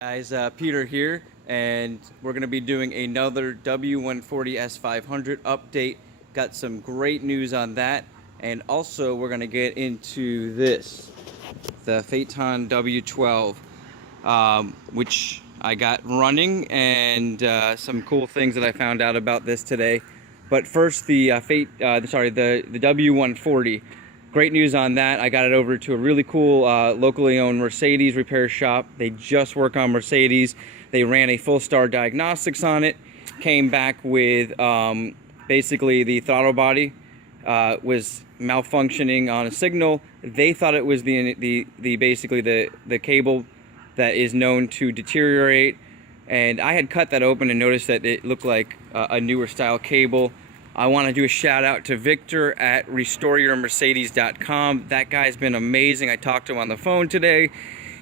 Guys, Peter here, and we're going to be doing another W140 S500 update. Got some great news on that, and also we're going to get into this, the Phaeton W12, which I got running, and some cool things that I found out about this today. But first, the the W140. Great news on that. I got it over to a really cool locally owned Mercedes repair shop. They just work on Mercedes. They ran a full star diagnostics on it. Came back with basically the throttle body was malfunctioning on a signal. They thought it was the cable that is known to deteriorate. And I had cut that open and noticed that it looked like a newer style cable. I want to do a shout out to Victor at restoreyourmercedes.com. That guy's been amazing. I talked to him on the phone today.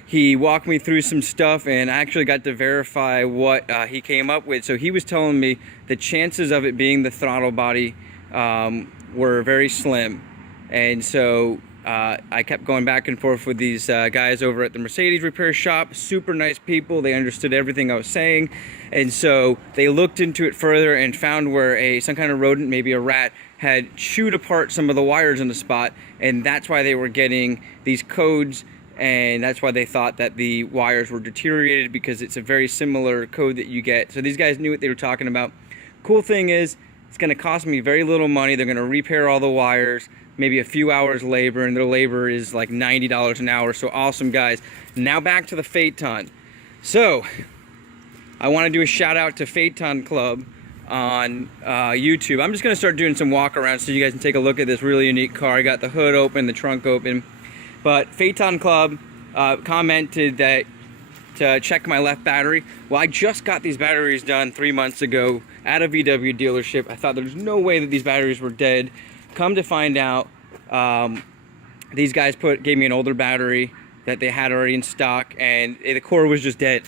He walked me through some stuff, and I actually got to verify what he came up with. So he was telling me the chances of it being the throttle body were very slim. And so I kept going back and forth with these guys over at the Mercedes repair shop. Super nice people. They understood everything I was saying. And so they looked into it further and found where some kind of rodent, maybe a rat, had chewed apart some of the wires in the spot. And that's why they were getting these codes. And that's why they thought that the wires were deteriorated, because it's a very similar code that you get. So these guys knew what they were talking about. Cool thing is, it's going to cost me very little money. They're going to repair all the wires, maybe a few hours labor, and their labor is like $90 an hour. So awesome, guys. Now back to the Phaeton. So I want to do a shout out to Phaeton Club on YouTube. I'm just going to start doing some walk around so you guys can take a look at this really unique car. I got the hood open, the trunk open. But Phaeton Club commented that to check my left battery. Well, I just got these batteries done 3 months ago at a VW dealership. I thought there's no way that these batteries were dead. Come to find out, these guys gave me an older battery that they had already in stock, and the core was just dead.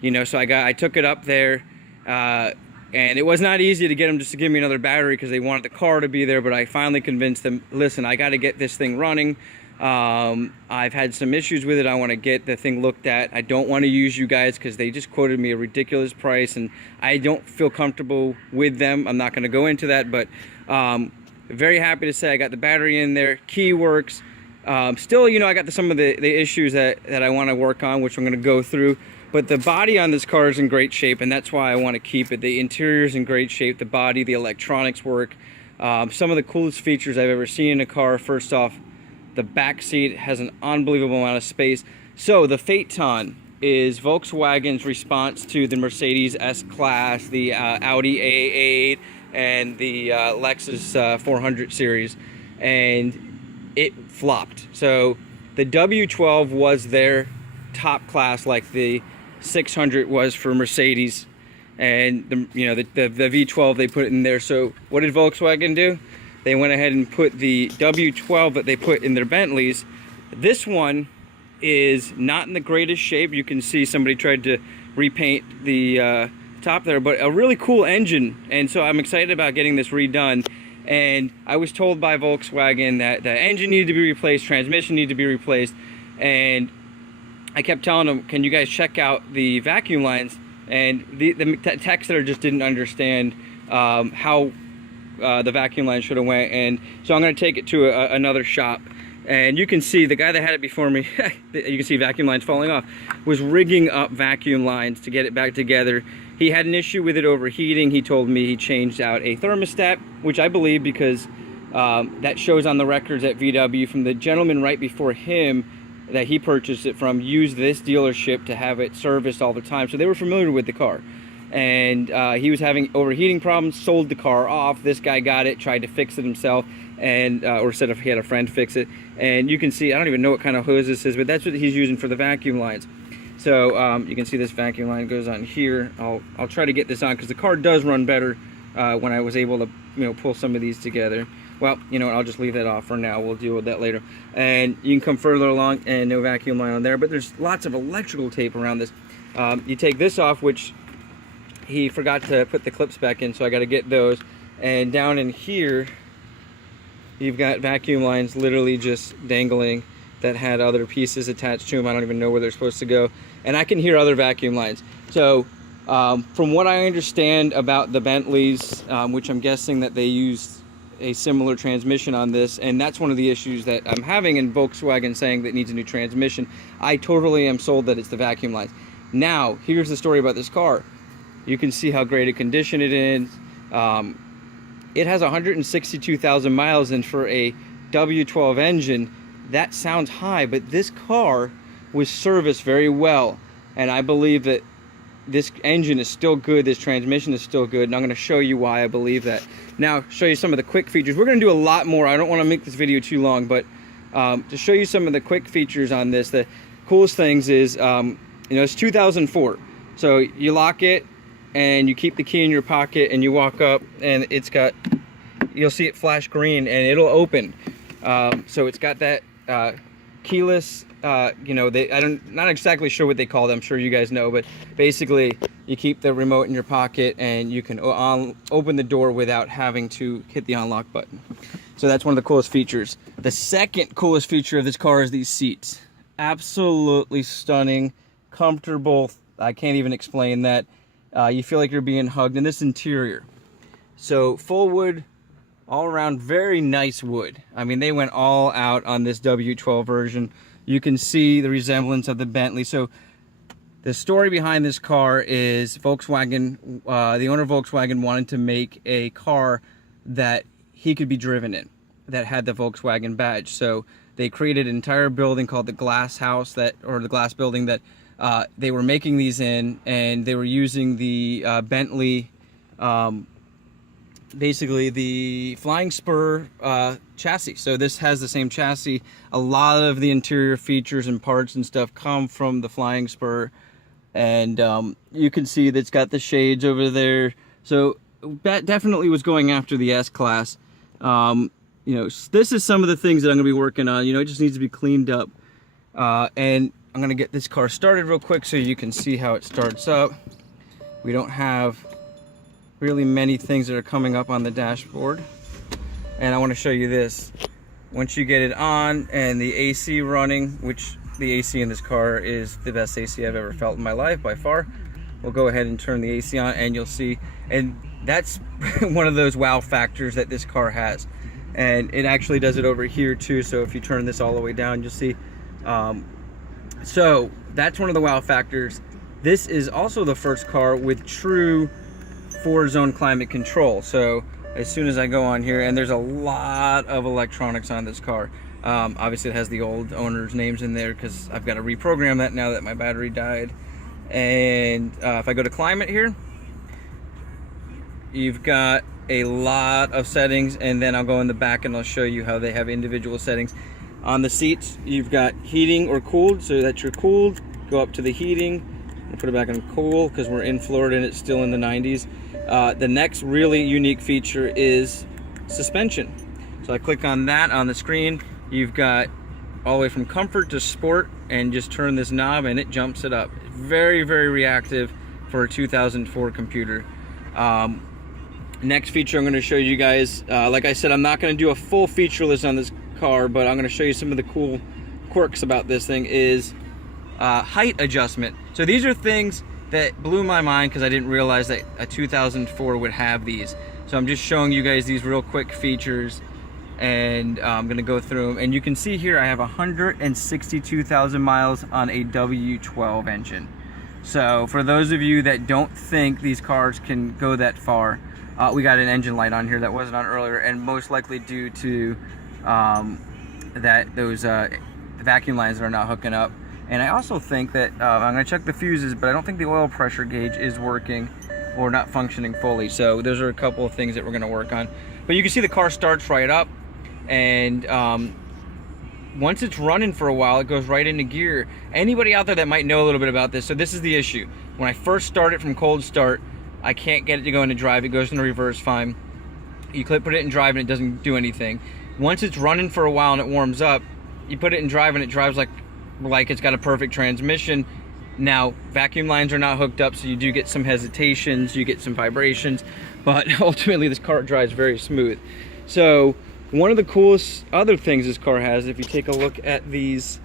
You know, so I took it up there, and it was not easy to get them just to give me another battery because they wanted the car to be there. But I finally convinced them, listen, I got to get this thing running. I've had some issues with it. I want to get the thing looked at. I don't want to use you guys because they just quoted me a ridiculous price, and I don't feel comfortable with them. I'm not going to go into that, but very happy to say I got the battery in there. Key works. Still, you know, I got some of the issues that I want to work on, which I'm going to go through. But the body on this car is in great shape, and that's why I want to keep it. The interior is in great shape. The body, the electronics work. Some of the coolest features I've ever seen in a car. First off, the back seat has an unbelievable amount of space. So the Phaeton is Volkswagen's response to the Mercedes S-Class, the Audi A8, and the Lexus 400 series, and it flopped. So the W12 was their top class, like the 600 was for Mercedes, and the V12 they put it in there. So what did Volkswagen do? They went ahead and put the W12 that they put in their Bentleys. This one is not in the greatest shape. You can see somebody tried to repaint the top there, but a really cool engine. And so I'm excited about getting this redone. And I was told by Volkswagen that the engine needed to be replaced, transmission needed to be replaced. And I kept telling them, can you guys check out the vacuum lines? And the techs there just didn't understand how the vacuum line should have went. And so I'm going to take it to another shop, and you can see the guy that had it before me, you can see vacuum lines falling off, was rigging up vacuum lines to get it back together. He had an issue with it overheating. He told me he changed out a thermostat, which I believe, because that shows on the records at VW from the gentleman right before him that he purchased it from, used this dealership to have it serviced all the time, so they were familiar with the car. And he was having overheating problems, sold the car off. This guy got it, tried to fix it himself, and or said if he had a friend fix it. And you can see, I don't even know what kind of hose this is, but that's what he's using for the vacuum lines. So you can see this vacuum line goes on here. I'll try to get this on because the car does run better when I was able to pull some of these together. Well, you know what, I'll just leave that off for now. We'll deal with that later. And you can come further along, and no vacuum line on there, but there's lots of electrical tape around this. You take this off, which he forgot to put the clips back in, so I got to get those. And down in here, you've got vacuum lines literally just dangling that had other pieces attached to them. I don't even know where they're supposed to go. and I can hear other vacuum lines. So from what I understand about the Bentleys, which I'm guessing that they use a similar transmission on this, and that's one of the issues that I'm having in Volkswagen saying that it needs a new transmission. I totally am sold that it's the vacuum lines. Now, here's the story about this car. You can see how great a condition it is. It has 162,000 miles, and for a W12 engine, that sounds high, but this car was serviced very well, and I believe that this engine is still good, this transmission is still good, and I'm going to show you why I believe that. Now, show you some of the quick features. We're going to do a lot more. I don't want to make this video too long, but to show you some of the quick features on this, the coolest things is, you know, it's 2004. So you lock it, and you keep the key in your pocket, and you walk up, and it's got, you'll see it flash green, and it'll open. So it's got that keyless, you know, not exactly sure what they call them, I'm sure you guys know, but basically you keep the remote in your pocket and you can open the door without having to hit the unlock button. So that's one of the coolest features. The second coolest feature of this car is these seats. Absolutely stunning, comfortable, I can't even explain that. You feel like you're being hugged in this interior. So full wood, all around, very nice wood. I mean, they went all out on this W12 version. You can see the resemblance of the Bentley. So the story behind this car is Volkswagen, the owner of Volkswagen wanted to make a car that he could be driven in, that had the Volkswagen badge. So they created an entire building called the Glass House, or the Glass Building, that they were making these in, and they were using the Bentley, basically the Flying Spur chassis. So this has the same chassis. A lot of the interior features and parts and stuff come from the Flying Spur, and you can see that it's got the shades over there. So that definitely was going after the S-Class. You know, this is some of the things that I'm going to be working on. You know, it just needs to be cleaned up, and I'm going to get this car started real quick so you can see how it starts up. We don't have really many things that are coming up on the dashboard, and I want to show you this. Once you get it on and the AC running, which the AC in this car is the best AC I've ever felt in my life by far, we'll go ahead and turn the AC on, and you'll see, and that's one of those wow factors that this car has. And it actually does it over here too, so if you turn this all the way down, you'll see. So that's one of the wow factors. This is also the first car with true 4-zone climate control. So as soon as I go on here, and there's a lot of electronics on this car. Obviously it has the old owner's names in there because I've got to reprogram that now that my battery died. And if I go to climate here, you've got a lot of settings, and then I'll go in the back and I'll show you how they have individual settings. On the seats, you've got heating or cooled, so that you're cooled. Go up to the heating and put it back on cool because we're in Florida and it's still in the 90s. The next really unique feature is suspension. So I click on that on the screen. You've got all the way from comfort to sport, and just turn this knob and it jumps it up. Very, very reactive for a 2004 computer. Next feature I'm going to show you guys, like I said, I'm not going to do a full feature list on this car, but I'm going to show you some of the cool quirks about this thing. Is height adjustment. So these are things that blew my mind because I didn't realize that a 2004 would have these. So I'm just showing you guys these real quick features, and I'm going to go through them. And you can see here I have 162,000 miles on a W12 engine. So for those of you that don't think these cars can go that far, we got an engine light on here that wasn't on earlier, and most likely due to those vacuum lines that are not hooking up. And I also think that I'm going to check the fuses, but I don't think the oil pressure gauge is working or not functioning fully. So those are a couple of things that we're going to work on. But you can see the car starts right up, and once it's running for a while, it goes right into gear. Anybody out there that might know a little bit about this, so this is the issue. When I first start it from cold start, I can't get it to go into drive. It goes into reverse fine. You put it in drive and it doesn't do anything. Once it's running for a while and it warms up, you put it in drive and it drives like it's got a perfect transmission. Now, vacuum lines are not hooked up, so you do get some hesitations, you get some vibrations, but ultimately this car drives very smooth. So one of the coolest other things this car has, if you take a look at these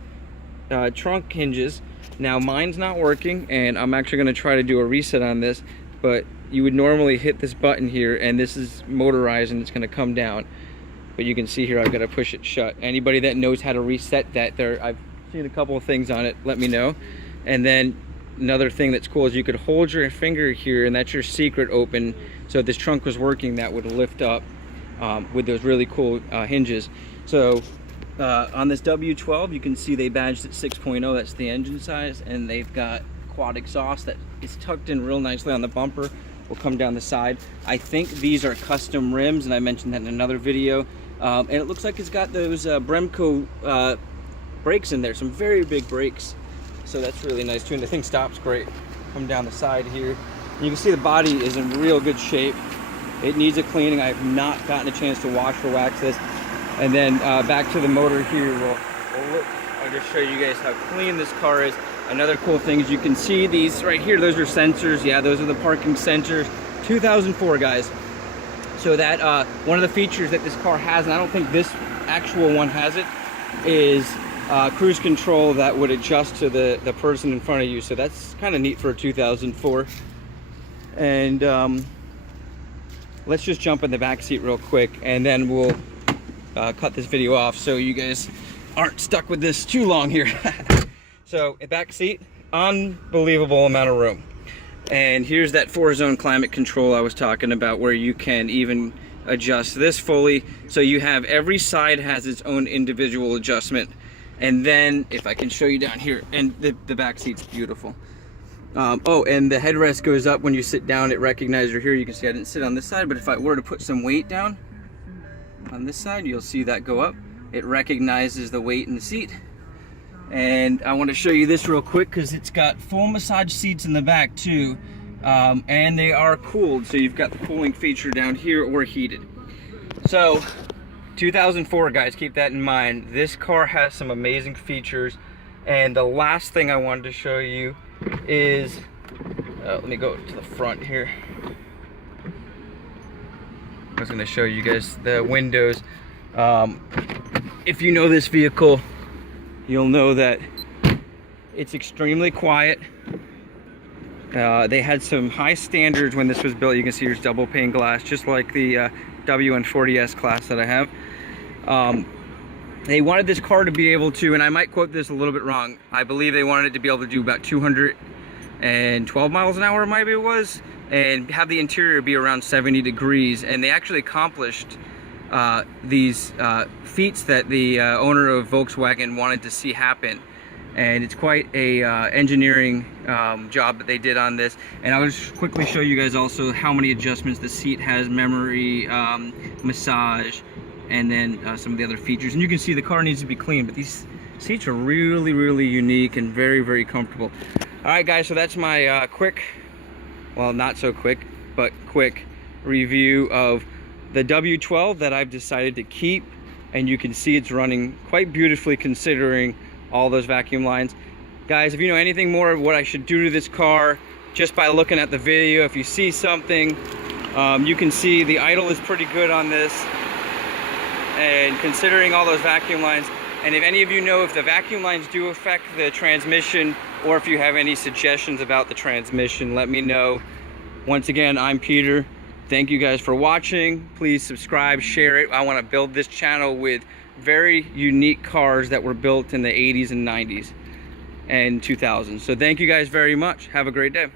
trunk hinges, Now mine's not working, and I'm actually going to try to do a reset on this, but you would normally hit this button here, and this is motorized and it's going to come down. But you can see here I've got to push it shut. Anybody that knows how to reset that, I've seen a couple of things on it, let me know. And then another thing that's cool is you could hold your finger here, and that's your secret open. So if this trunk was working, that would lift up with those really cool hinges. So on this W12, you can see they badged it 6.0, that's the engine size, and they've got quad exhaust that is tucked in real nicely on the bumper. Will come down the side. I think these are custom rims, and I mentioned that in another video. And it looks like it's got those Bremco brakes in there, some very big brakes. So that's really nice too, and the thing stops great. Come down the side here. You can see the body is in real good shape. It needs a cleaning. I have not gotten a chance to wash or wax this. And then back to the motor here, I'll just show you guys how clean this car is. Another cool thing is you can see these right here, those are sensors. Yeah, those are the parking sensors. 2004, guys. So that one of the features that this car has, and I don't think this actual one has it, is cruise control that would adjust to the person in front of you. So that's kind of neat for a 2004. And let's just jump in the back seat real quick, and then we'll cut this video off so you guys aren't stuck with this too long here. So a back seat, unbelievable amount of room. And here's that 4-zone climate control I was talking about, where you can even adjust this fully. So you have, every side has its own individual adjustment. And then if I can show you down here, and the back seat's beautiful. Oh, and the headrest goes up when you sit down. It recognizes you're here. You can see I didn't sit on this side, but if I were to put some weight down on this side, you'll see that go up. It recognizes the weight in the seat. And I want to show you this real quick because it's got full massage seats in the back too, and they are cooled. So you've got the cooling feature down here, or heated. So 2004, guys, keep that in mind. This car has some amazing features. And the last thing I wanted to show you is, let me go to the front here. I was going to show you guys the windows. If you know this vehicle, you'll know that it's extremely quiet. They had some high standards when this was built. You can see there's double pane glass, just like the w140 S-Class that I have. They wanted this car to be able to, and I might quote this a little bit wrong, I believe they wanted it to be able to do about 212 miles an hour, maybe it was, and have the interior be around 70 degrees. And they actually accomplished these feats that the owner of Volkswagen wanted to see happen. And it's quite a engineering job that they did on this. And I'll just quickly show you guys also how many adjustments the seat has: memory, massage, and then some of the other features. And you can see the car needs to be clean, but these seats are really, really unique and very, very comfortable. All right, guys, so that's my quick, well, not so quick, but quick review of the W12 that I've decided to keep. And you can see it's running quite beautifully considering all those vacuum lines. Guys, if you know anything more of what I should do to this car, just by looking at the video, if you see something, you can see the idle is pretty good on this. And considering all those vacuum lines, and if any of you know if the vacuum lines do affect the transmission, or if you have any suggestions about the transmission, let me know. Once again, I'm Peter. Thank you guys for watching. Please subscribe, share it. I want to build this channel with very unique cars that were built in the 80s and 90s and 2000s. So thank you guys very much. Have a great day.